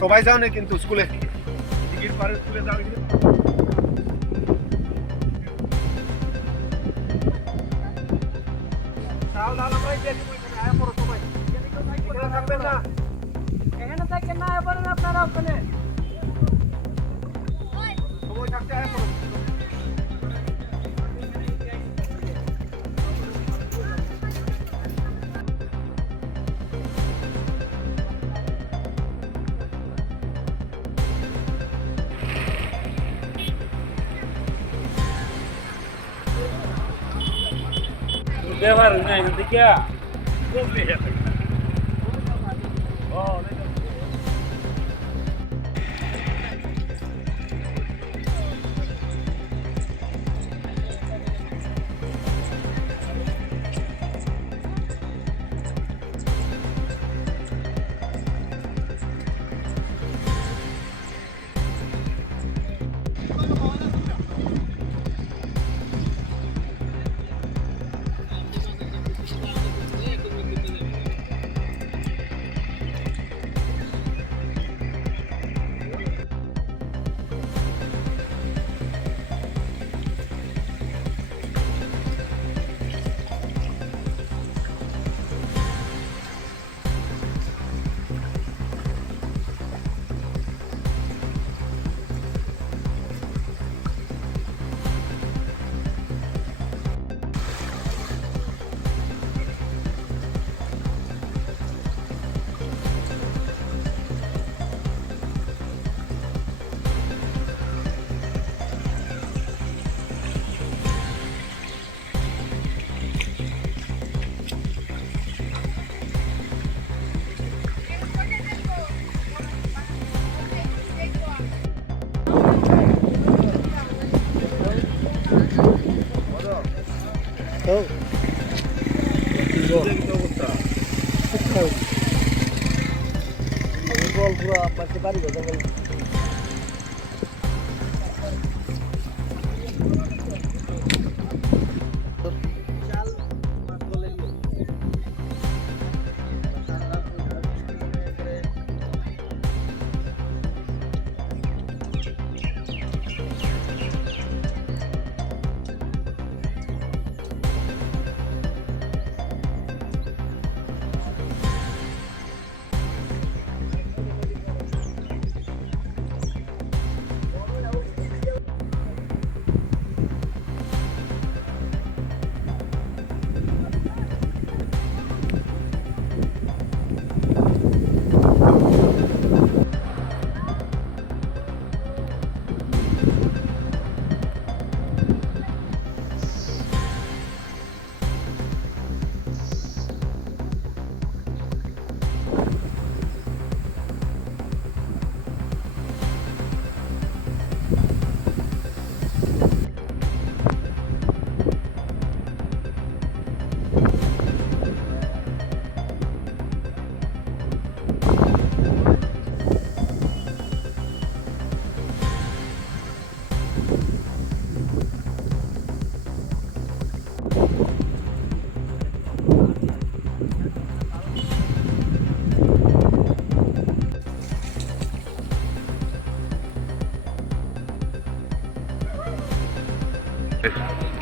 সবাই যাও না কিন্তু স্কুলে টিকিট পারে স্কুলে যাও এখানে থাকেন না এবারে আপনারা ওখানে সময় থাকতে আয় পড়ো ব্যবহার না এখান থেকে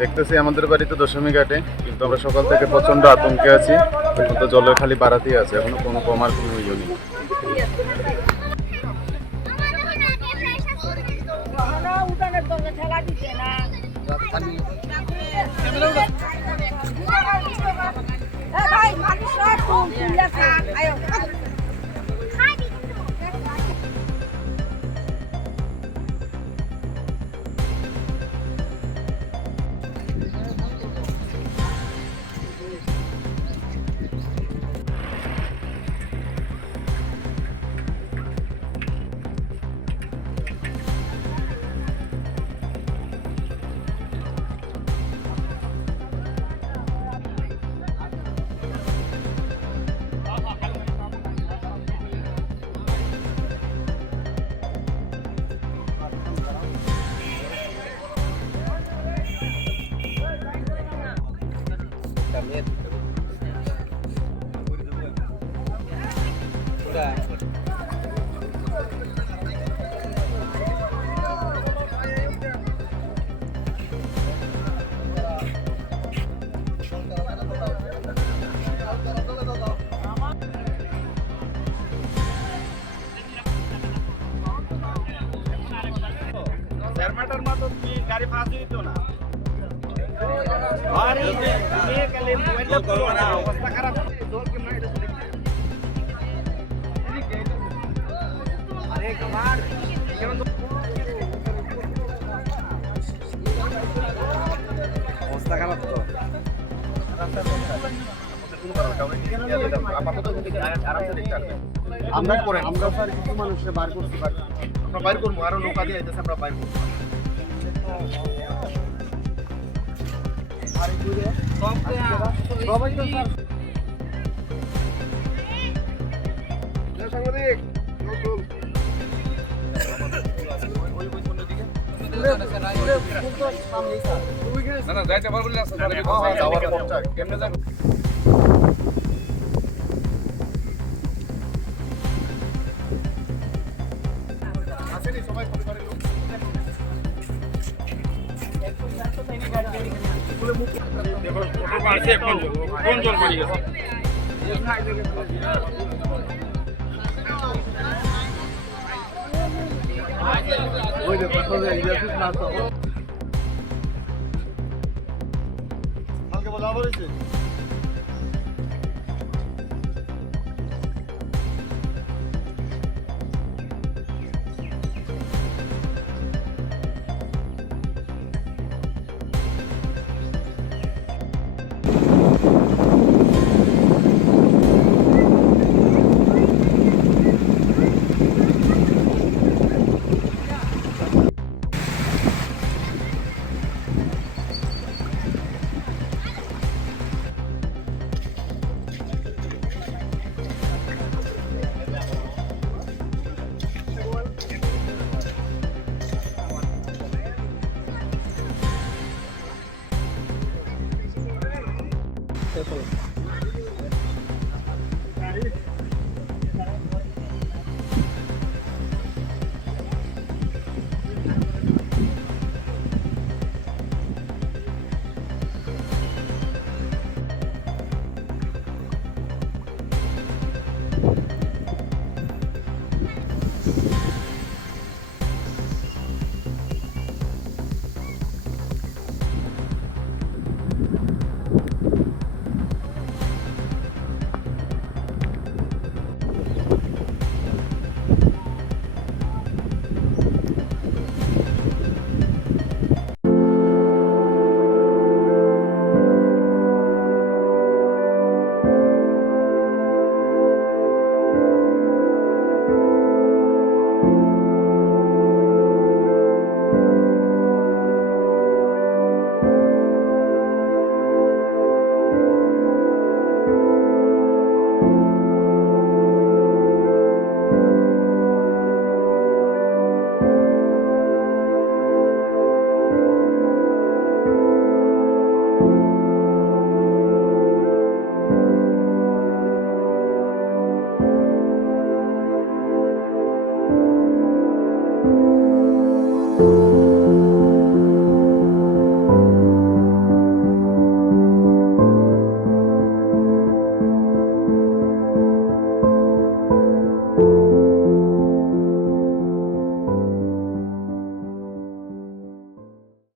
দেখতেছি আমাদের বাড়িতে দশমী ঘাটে, কিন্তু আমরা সকাল থেকে প্রচন্ড আতঙ্কে আছি। এখন তো জলের খালি বাড়াতেই আছে, এখনো কোনো কমার কোনো ইয়ে নেই। হেলমেটের মতো কি গাড়ি ফাঁস হইত না আর এই যে নিয়ে গেলে মোবাইলটা করো না অবস্থা খারাপ জল কেমন এটা দেখতে আরে কমার কেমন অবস্থা খারাপ তো আমরা স্যার কিছু মানুষকে বার করতে পারি আমরা বাইর করবো আরো নৌকা দিয়ে আইতেছে আমরা বাইর করবো সাংবাদিক না যাইতে পারবো না কেমনে যাবো কোন জল পড়ে গেছে ওই যে পাথরে ইলেকট্রিক না তো কালকে বলা হয়েছে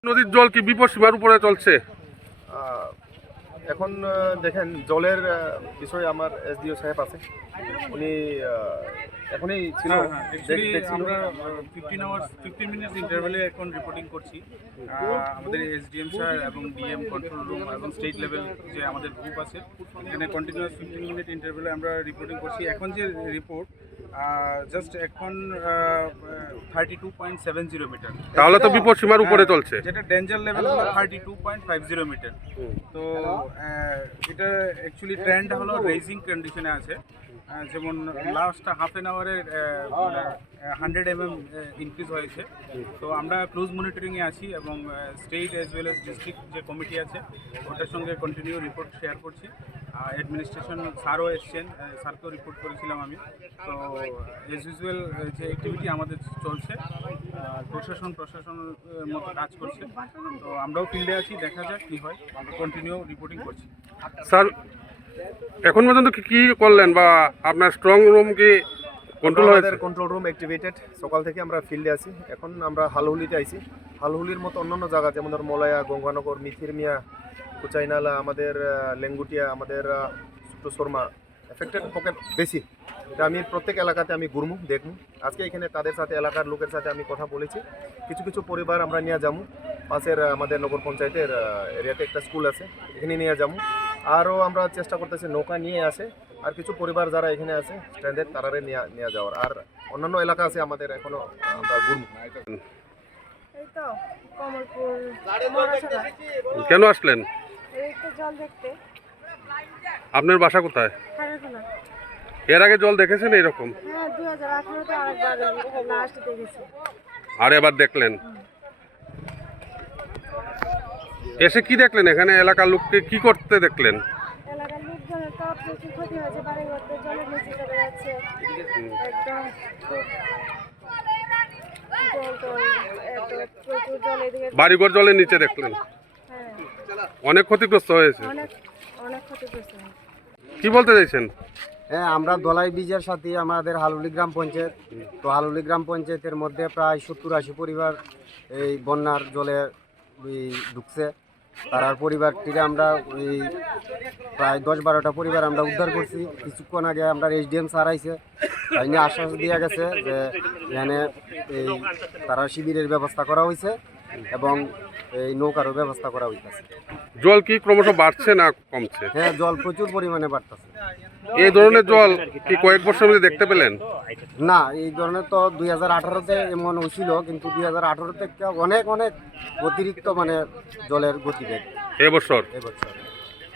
নদীর জল কি বিপদসীমার উপরে চলছে? এখন দেখেন জলের বিষয়ে আমার এসডিও সাহেব আছে, উনি এখনই ছিল আমরা 15 মিনিটস ইন্টারভ্যালে এখন রিপোর্টিং করছি। আমাদের এসডিএম স্যার এবং ডিএম কন্ট্রোল রুম এবং স্টেট লেভেল যে আমাদের গ্রুপ আছে এখানে কন্টিনিউয়াস 15 মিনিট ইন্টারভ্যালে আমরা রিপোর্টিং করছি। এখন যে রিপোর্ট জাস্ট এখন 32.70 মিটার, তাহলে তো বিপদসীমার উপরে চলছে, যেটা ডেঞ্জার লেভেল হলো 32.50 মিটার। তো এটা অ্যাকচুয়ালি ট্রেন্ড হলো রেজিং কন্ডিশনে আছে, যেমন লাস্ট হাফ অ্যান আওয়ারে 100 mm ইনক্রিজ হয়েছে। তো আমরা ক্লোজ মনিটরিংয়ে আছি এবং state as well as district যে কমিটি আছে ওটার সঙ্গে কন্টিনিউ রিপোর্ট শেয়ার করছি। অ্যাডমিনিস্ট্রেশন স্যারও এসছেন, স্যারকেও রিপোর্ট করেছিলাম আমি। তো এজ ইউজুয়াল যে অ্যাক্টিভিটি আমাদের চলছে, প্রশাসন মতো কাজ করছে। তো আমরাও ফিল্ডে আছি, দেখা যাক কী হয়, কন্টিনিউ রিপোর্টিং করছি। স্যার এখন পর্যন্ত কি করলেন, বা আপনার স্ট্রং রুম কি কন্ট্রোল হয়েছে আমাদের কন্ট্রোল রুম অ্যাক্টিভেটেড। সকাল থেকে আমরা ফিল্ডে আছি। এখন আমরা হালহুলিতে আইছি। হালহুলির মতো অন্যান্য জায়গা যেমন ধর মলয়া, গঙ্গানগর, মিথির মিয়া, কুচাইনালা, আমাদের লেঙ্গুটিয়া, আমাদের ছোটো শর্মা এফেক্টেড পকেট বেশি। তা আমি প্রত্যেক এলাকাতে আমি ঘুরমু দেখমু। আজকে এখানে তাদের সাথে এলাকার লোকের সাথে আমি কথা বলেছি। কিছু কিছু পরিবার আমরা নিয়ে যাবো। পাশের আমাদের নগর পঞ্চায়েতের এরিয়াতে একটা স্কুল আছে, এখানে নিয়ে যাবো। আরও আমরা চেষ্টা করতেছি নৌকা নিয়ে আসে আর কিছু পরিবার যারা এখানে আছে স্ট্যান্ডের তারারে নিয়ে যাওয়ার। আর অন্যান্য এলাকা আছে আমাদের এখনো আমরা ঘুরমু। এই তো কমলপুর মহাসড়ক। কেন আসলেন? এই তো জল দেখতে। আপনার বাসা কোথায়? খানাখানা। এর আগে জল দেখেছেন এরকম? হ্যাঁ 2018-তে আরেকবার লাস্ট দেখেছি। আর এবার দেখলেন? এসে কি দেখলেন? এখানে এলাকার লোককে কি করতে দেখলেন? এলাকার লোকজনের তো প্রচুর ক্ষতি হয়েছে, বাড়ি ঘরতে জলের নিচে চলে যাচ্ছে একদম। খুব জল টল এত প্রচুর জল এদিকে। বাড়িঘর জলের নিচে দেখলেন? হ্যাঁ অনেক ক্ষতিগ্রস্ত হয়েছে। অনেক অনেক ক্ষতিগ্রস্ত হয়েছে। কি বলতে চাইছেন? হ্যাঁ, আমরা দলাই বীজের সাথে আমাদের হালুলি গ্রাম পঞ্চায়েত, তো হালুলি গ্রাম পঞ্চায়েতের মধ্যে প্রায় 70-80 পরিবার এই বন্যার জলে ঢুকছে। তার পরিবারটিকে আমরা প্রায় 10-12টা পরিবার আমরা উদ্ধার করছি। কিছুক্ষণ আগে আমরা এসডিএম স্যার আইছে, তাই নিয়ে আশ্বাস দেওয়া গেছে যে এখানে এই তারা শিবিরের ব্যবস্থা করা হয়েছে এবং এই নৌকারও ব্যবস্থা করা হইতেছে। জল কি ক্রমশ বাড়ছে না কমছে? হ্যাঁ, জল প্রচুর পরিমাণে বাড়তেছে। এই ধরনের জল কি কয়েক বছর মধ্যে দেখতে পেলেন? না, এই ধরনের তো 2018-তে এমন হয়েছিল, কিন্তু 2018 থেকে অনেক অতিরিক্ত মানে জলের গতিবেগ এবছর এবছর।